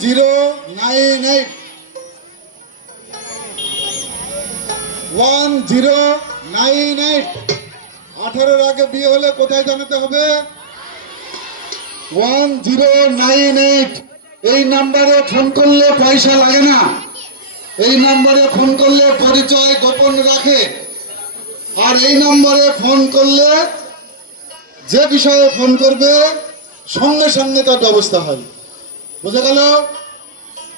1098 1098 18-র আগে বিয়ে হলে কোথায় জানাতে হবে? 1098 এই নম্বরে ফোন করলে পয়সা লাগে না। এই নম্বরে ফোন করলে পরিচয় গোপন রাখে। আর এই নম্বরে ফোন করলে যে বিষয়ে ফোন করবে সঙ্গে সঙ্গে তার ব্যবস্থা হয়। বুঝে গেল?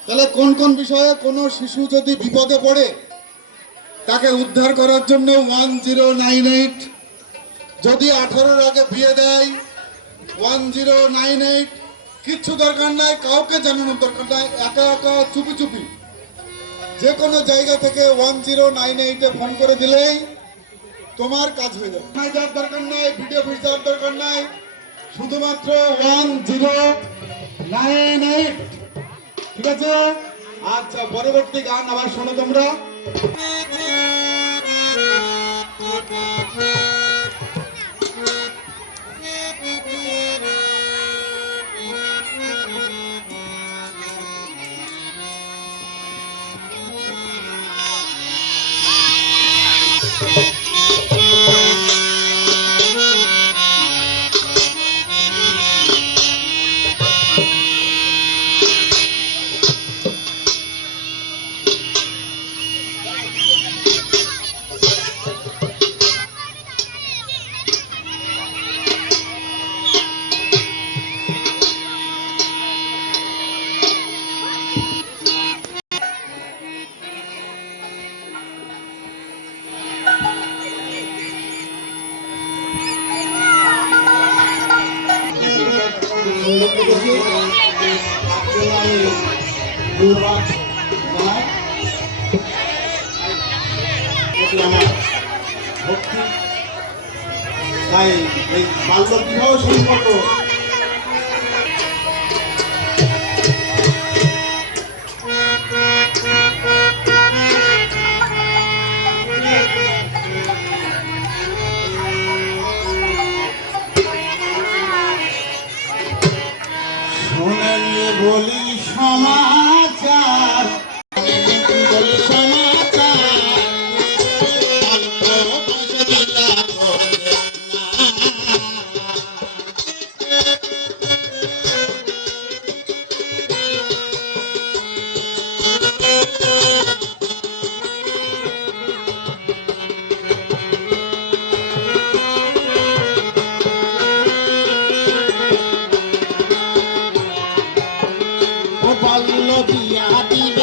তাহলে কোন কোন বিষয়ে কোনো শিশু যদি বিপদে পড়ে তাকে উদ্ধার করার জন্য 1098, যদি 18-র আগে বিয়ে দেয় 1098, কিচ্ছু দরকার নাই, কাউকে জানানোর দরকার নাই, একা একা চুপি চুপি যে কোনো জায়গা থেকে 1098-এ ফোন করে দিলেই তোমার কাজ হয়ে যাবে। যাওয়ার দরকার নাই, ভিডিও অফিস যাওয়ার দরকার নাই, শুধুমাত্র 1098। ঠিক আছে? আচ্ছা, পরবর্তী গান আবার শোনো তোমরা। তাই এই বাল্য বিবাহ সম্পর্ক শুনলে বলি সমাচার, বলি সমাচার, বাল্য বিয়া দিবে